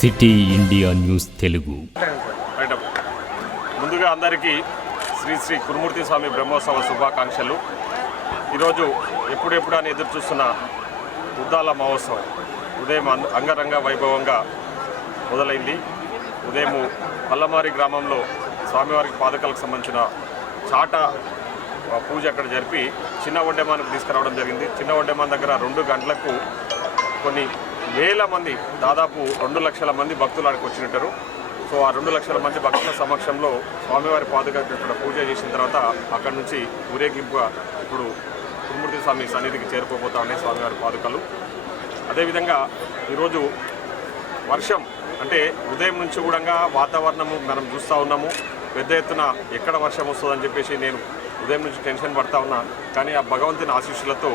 City India news Telugu. ముందుగా అందరికీ శ్రీ శ్రీ కురుమూర్తి స్వామి బ్రహ్మోత్సవ శుభాకాంక్షలు. ఈరోజు ఎప్పుడెప్పుడు అని ఎదురు చూస్తున్న ఉద్దాల మహోత్సవం ఉదయం అంగరంగ వైభవంగా మొదలైంది. ఉదయం పల్లమారి గ్రామంలో స్వామివారికి పాదకాలకు సంబంధించిన చాట పూజ అక్కడ జరిపి చిన్న ఒడ్డెమానికి తీసుకురావడం జరిగింది. చిన్న ఒడ్డెమాన్ దగ్గర 2 గంటలకు కొన్ని వేల మంది, దాదాపు 2 లక్షల మంది భక్తులు అక్కడికి వచ్చినట్టారు. సో ఆ 2 లక్షల మంది భక్తుల సమక్షంలో స్వామివారి పాదకాలకు ఇక్కడ పూజ చేసిన తర్వాత అక్కడి నుంచి ఊరేగింపుగా ఇప్పుడు కురుమూర్తి స్వామి సన్నిధికి చేరుకోబోతా ఉన్నాయి స్వామివారి పాదకాలు. అదేవిధంగా ఈరోజు వర్షం అంటే ఉదయం నుంచి కూడా వాతావరణము మనం చూస్తూ ఉన్నాము. పెద్ద ఎత్తున ఎక్కడ వర్షం వస్తుందని చెప్పేసి నేను ఉదయం నుంచి టెన్షన్ పడతా ఉన్నా. కానీ ఆ భగవంతుని ఆశీస్సులతో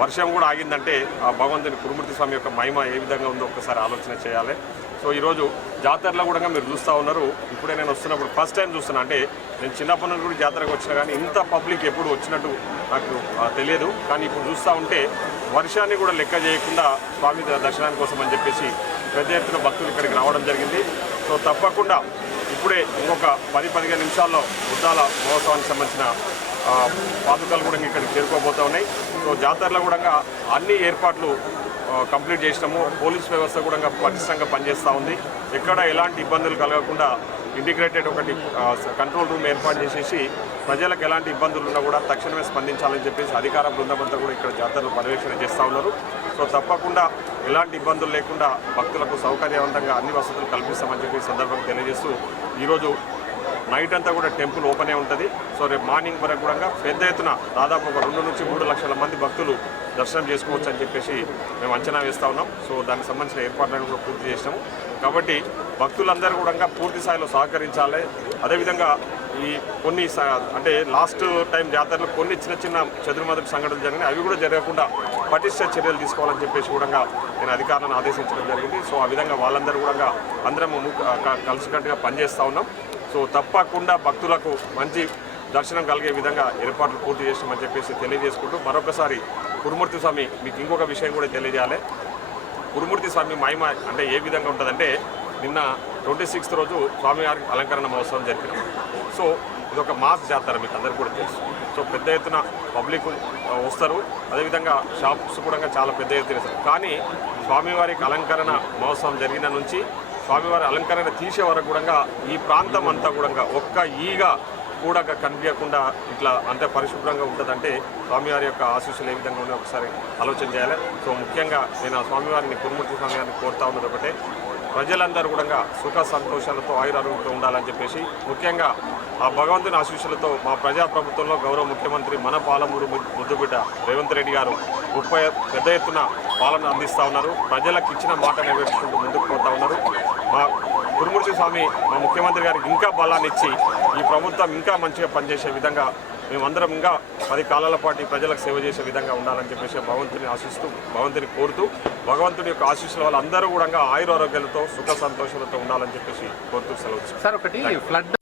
వర్షం కూడా ఆగిందంటే ఆ భగవంతుని కురుమూర్తి స్వామి యొక్క మహిమ ఏ విధంగా ఉందో ఒక్కసారి ఆలోచన చేయాలి. సో ఈరోజు జాతరలో కూడా మీరు చూస్తూ ఉన్నారు. ఇప్పుడే నేను వస్తున్నప్పుడు ఫస్ట్ టైం చూస్తున్నా. అంటే నేను చిన్నప్పటి నుండి కూడా జాతరకు వచ్చినా కానీ ఇంత పబ్లిక్ ఎప్పుడు వచ్చినట్టు నాకు తెలియదు. కానీ ఇప్పుడు చూస్తూ ఉంటే వర్షాన్ని కూడా లెక్క చేయకుండా స్వామి దర్శనానికి కోసం అని చెప్పేసి పెద్ద ఎత్తున భక్తులు ఇక్కడికి రావడం జరిగింది. సో తప్పకుండా ఇప్పుడే ఇంకొక 10-15 నిమిషాల్లో ఉద్దాల మహోత్సవానికి సంబంధించిన పాదుకలు కూడా ఇక్కడికి చేరుకోబోతూ ఉన్నాయి. సో జాతరలో కూడా అన్ని ఏర్పాట్లు కంప్లీట్ చేసినాము. పోలీస్ వ్యవస్థ కూడా పటిష్టంగా పనిచేస్తూ ఉంది. ఎక్కడ ఎలాంటి ఇబ్బందులు కలగకుండా ఇంటిగ్రేటెడ్ ఒకటి కంట్రోల్ రూమ్ ఏర్పాటు చేసేసి ప్రజలకు ఎలాంటి ఇబ్బందులు ఉన్నా కూడా తక్షణమే స్పందించాలని చెప్పేసి అధికార బృందం అంతా కూడా ఇక్కడ జాతరలు పర్యవేక్షణ చేస్తూ ఉన్నారు. సో తప్పకుండా ఎలాంటి ఇబ్బందులు లేకుండా భక్తులకు సౌకర్యవంతంగా అన్ని వసతులు కల్పిస్తామని చెప్పి సందర్భంగా తెలియజేస్తూ ఈరోజు నైట్ అంతా కూడా టెంపుల్ ఓపెనే ఉంటుంది. సో రేపు మార్నింగ్ వరకు కూడా పెద్ద ఎత్తున దాదాపు ఒక 2 నుంచి 3 లక్షల మంది భక్తులు దర్శనం చేసుకోవచ్చు అని చెప్పేసి మేము అంచనా వేస్తూ ఉన్నాం. సో దానికి సంబంధించిన ఏర్పాట్లను కూడా పూర్తి చేసినాము. కాబట్టి భక్తులందరూ కూడా పూర్తి స్థాయిలో సహకరించాలి. అదేవిధంగా ఈ కొన్ని అంటే లాస్ట్ టైం జాతరలో కొన్ని చిన్న చెదురుమదురు సంఘటనలు జరిగినాయి. అవి కూడా జరగకుండా పటిష్ట చర్యలు తీసుకోవాలని చెప్పేసి కూడా నేను అధికారులను ఆదేశించడం జరిగింది. సో ఆ విధంగా వాళ్ళందరూ కూడా అందరం కలిసికట్టుగా పనిచేస్తూ ఉన్నాం. సో తప్పకుండా భక్తులకు మంచి దర్శనం కలిగే విధంగా ఏర్పాట్లు పూర్తి చేస్తామని చెప్పేసి తెలియజేసుకుంటూ మరొకసారి కురుమూర్తి స్వామి మీకు ఇంకొక విషయం కూడా తెలియజేయాలి. కురుమూర్తి స్వామి మహిమ అంటే ఏ విధంగా ఉంటుందంటే నిన్న 26th రోజు స్వామివారికి అలంకరణ మహోత్సవం జరిపినాం. సో ఇది ఒక మాస్ జాతర మీకు అందరికీ కూడా తెలుసు. సో పెద్ద ఎత్తున పబ్లిక్ వస్తారు. అదేవిధంగా షాప్స్ కూడా చాలా పెద్ద ఎత్తున వస్తారు. కానీ స్వామివారికి అలంకరణ మహోత్సవం జరిగిన నుంచి స్వామివారి అలంకరణ తీసే వరకు కూడా ఈ ప్రాంతం అంతా కూడా ఒక్క ఈగ కూడా కనిపించకుండా ఇట్లా అంతే పరిశుభ్రంగా ఉంటుందంటే స్వామివారి యొక్క ఆశీస్సులు ఏ విధంగా ఉన్నాయో ఒకసారి ఆలోచన చేయాలి. సో ముఖ్యంగా నేను ఆ స్వామివారిని కురుమూర్తి స్వామివారిని కోరుతా ఉన్నది ఒకటే, ప్రజలందరూ కూడా సుఖ సంతోషాలతో ఆయురారోగ్యంతో ఉండాలని చెప్పేసి ముఖ్యంగా ఆ భగవంతుని ఆశీస్సులతో మా ప్రజాప్రభుత్వంలో గౌరవ ముఖ్యమంత్రి మన పాలమూరు ముద్దుబిడ్డ రేవంత్ రెడ్డి గారు పెద్ద ఎత్తున పాలన అందిస్తూ ఉన్నారు. ప్రజలకు ఇచ్చిన మాట నెరవేర్చుకుంటూ ముందుకు పోతూ ఉన్నారు. మా కురుమూర్తి స్వామి మా ముఖ్యమంత్రి గారికి ఇంకా బలాన్ని ఇచ్చి ఈ ప్రభుత్వం ఇంకా మంచిగా పనిచేసే విధంగా మేమందరం ఇంకా 10 కాలాల పాటు ప్రజలకు సేవ చేసే విధంగా ఉండాలని చెప్పేసి భగవంతుని ఆశిస్తూ భగవంతుని కోరుతూ భగవంతుని యొక్క ఆశీస్సుల వల్ల అందరూ కూడా ఆయురారోగ్యాలతో సుఖ సంతోషాలతో ఉండాలని చెప్పేసి కోరుతూ సెలవు.